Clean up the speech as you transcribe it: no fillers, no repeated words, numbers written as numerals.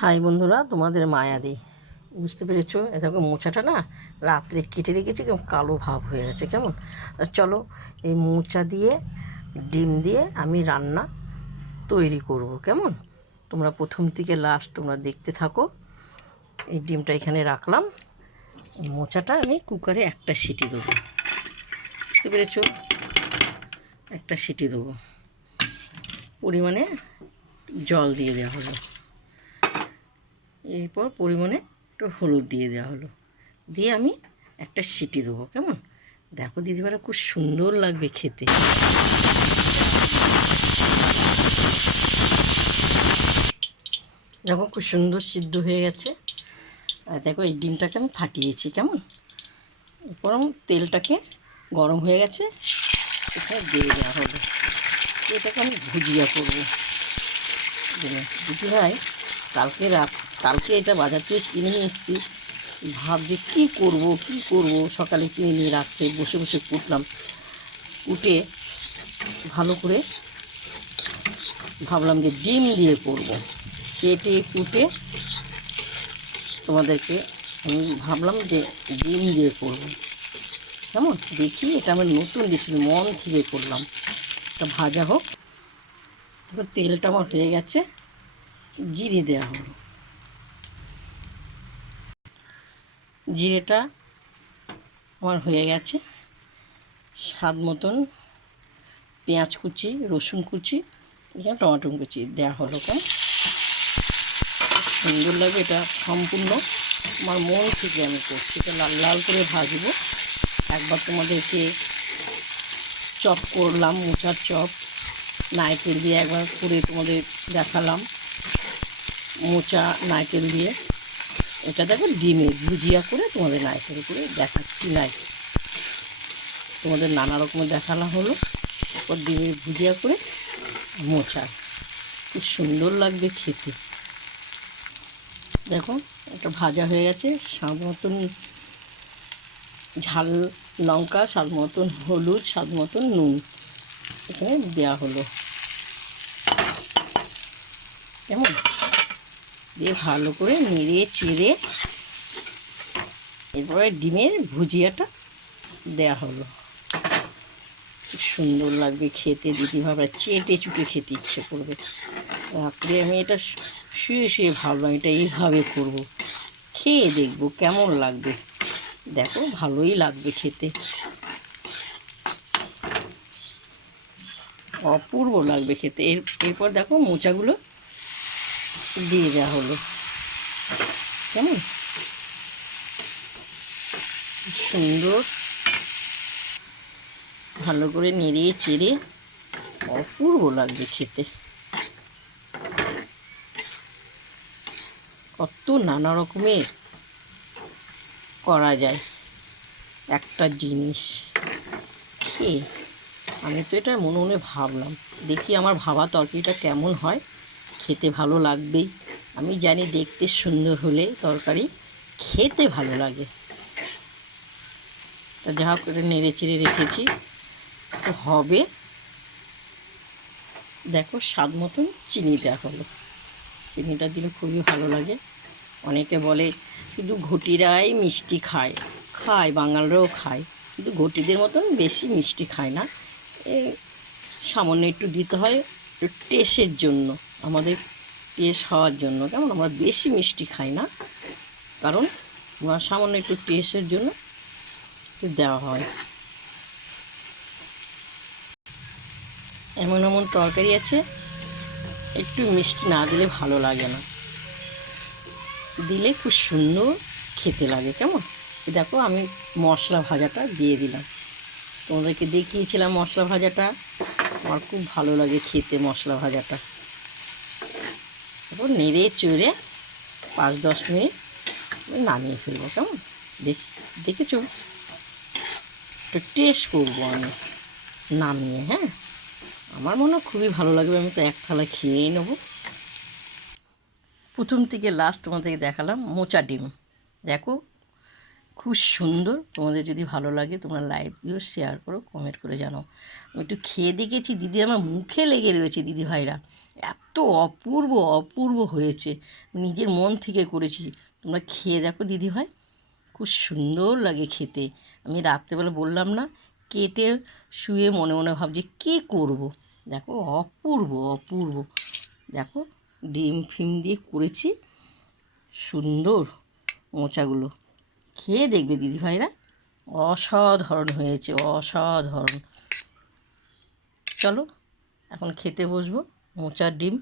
High বন্ধুরা, তোমাদের মায়াদি। বুঝতে পেরেছো? এ দেখো, মোচাটা না রাত্রে কেটে রেখেছি, কেমন কালো ভাব হয়ে গেছে কেমন। চলো, এই মোচা দিয়ে ডিম দিয়ে আমি রান্না তৈরি করব কেমন। তোমরা প্রথম থেকে লাস্ট তোমরা দেখতে থাকো। এই ডিমটা এখানে রাখলাম, মোচাটা আমি কুকারে একটা সিটি দেবো। বুঝতে পেরেছো? একটা সিটি দেবো, পরিমাণে জল দিয়ে দেওয়া হলো, এরপর পরিমাণে একটু হলুদ দিয়ে দেওয়া হলো, দিয়ে আমি একটা সিটি দেবো কেমন। দেখো দিদিভাইরা, খুব সুন্দর লাগবে খেতে। দেখো খুব সুন্দর সিদ্ধ হয়ে গেছে। আর দেখো এই ডিমটাকে আমি ফাটিয়েছি কেমন। এরপর তেলটাকে গরম হয়ে গেছে, এখানে দিয়ে দেওয়া হলো। এটাকে আমি ভুজিয়া করবো। দিদিভাই, কালকে এটা বাজার থেকে কিনে নিয়ে এসেছি। ভাবছি কী করব, সকালে কিনে নিয়ে রাখতে বসে বসে কুটলাম, কুটে ভালো করে ভাবলাম যে ডিম দিয়ে করব। কেটে কুটে তোমাদেরকে আমি ভাবলাম যে ডিম দিয়ে করব কেমন। দেখি, এটা আমার নতুন রেসিপি, মন থেকে করলাম। এটা ভাজা হোক। এবার তেলটা আমার হয়ে গেছে, জিরে দেওয়া হলো। জিরেটা আমার হয়ে গেছে। স্বাদ মতন পেঁয়াজ কুচি, রসুন কুচি, এখানে টমেটো কুচি দেওয়া হলো কেমন। সুন্দর লাগবে। এটা সম্পূর্ণ আমার মন থেকে আমি করছি। এটা লাল লাল করে ভাজবো। একবার তোমাদেরকে চপ করলাম, মোচার চপ নারকেল দিয়ে একবার করে তোমাদের দেখালাম, মোচা নারকেল দিয়ে। এটা দেখো ডিমে ভুজিয়া করে তোমাদের নারকেল করে দেখাচ্ছি। তোমাদের নানা রকমের দেখানো হলো। তারপর ডিমের ভুজিয়া করে মোচা, খুব সুন্দর লাগবে খেতে। দেখো এটা ভাজা হয়ে গেছে। স্বাদ মতন ঝাল লঙ্কা, স্বাদ মতন হলুদ, স্বাদ মতন নুন এখানে দেওয়া হলো কেমন। দিয়ে ভালো করে নেড়ে চেড়ে এরপরে ডিমের ভুজিয়াটা দেওয়া হলো। খুব সুন্দর লাগবে খেতে। দিদিভাইরা চেটে চুটে খেতে ইচ্ছে করবে। রাত্রে আমি এটা শুয়ে শুয়ে ভাবলাম এটা এইভাবে করব, খেয়ে দেখবো কেমন লাগবে। দেখো ভালোই লাগবে খেতে, অপূর্ব লাগবে খেতে। এরপর দেখো মোচাগুলো দিয়ে দেওয়া হলো কেমন। সুন্দর ভালো করে নেড়ে চেড়ে অপূর্ব লাগবে খেতে। কত নানা রকমের করা যায় একটা জিনিস। খেয়ে আমি তো এটা মনে মনে ভাবলাম, দেখি আমার ভাবা তরকারিটা কেমন হয়। খেতে ভালো লাগবেই, আমি জানি। দেখতে সুন্দর হলে তরকারি খেতে ভালো লাগে। তা যা হোক, এটা নেড়ে চেড়ে রেখেছি, তো হবে। দেখো স্বাদ মতন চিনি দেওয়া হলো। চিনিটা দিলে খুবই ভালো লাগে। অনেকে বলে শুধু ঘটিরাই মিষ্টি খায়, বাঙালরাও খায়, শুধু ঘটিদের মতন বেশি মিষ্টি খায় না। সামান্য একটু দিতে হয়, একটু টেস্টের জন্য, আমাদের টেস্ট হওয়ার জন্য কেমন। আমরা বেশি মিষ্টি খাই না, কারণ আমরা সামান্য একটু টেস্টের জন্য দেওয়া হয়। এমন এমন তরকারি আছে একটু মিষ্টি না দিলে ভালো লাগে না, দিলে খুব সুন্দর খেতে লাগে কেমন। দেখো আমি মশলা ভাজাটা দিয়ে দিলাম, তোমাদেরকে দেখিয়েছিলাম মশলা ভাজাটা। আমার খুব ভালো লাগে খেতে মশলা ভাজাটা। তারপর নেড়ে চড়ে 5-10 মিনিট নামিয়ে ফেলবো কেমন। দেখেছো? একটু টেস্ট করবো আমি নামিয়ে। হ্যাঁ, আমার মনে হয় খুবই ভালো লাগবে। আমি তো এক থালা খেয়েই নেবো। প্রথম থেকে লাস্ট তোমাদেরকে দেখালাম মোচা ডিম। দেখো খুব সুন্দর। তোমাদের যদি ভালো লাগে তোমরা লাইক দিও, শেয়ার করো, কমেন্ট করে জানাও। আমি একটু খেয়ে দেখেছি, দিদি আমার মুখে লেগে রয়েছে দিদি ভাইরা। এত অপূর্ব অপূর্ব হয়েছে, নিজের মন থেকে করেছি। তোমরা খেয়ে দেখো দিদিভাই, খুব সুন্দর লাগে খেতে। আমি রাত্রেবেলা বললাম না, কেটে শুয়ে মনে মনে ভাবছি কী করব। দেখো অপূর্ব অপূর্ব, দেখো ডিম ফিম দিয়ে করেছি, সুন্দর মোচাগুলো। খেয়ে দেখবে দিদিভাইরা, অসাধারণ হয়েছে, অসাধারণ। চলো এখন খেতে বসবো মোচার ডিম।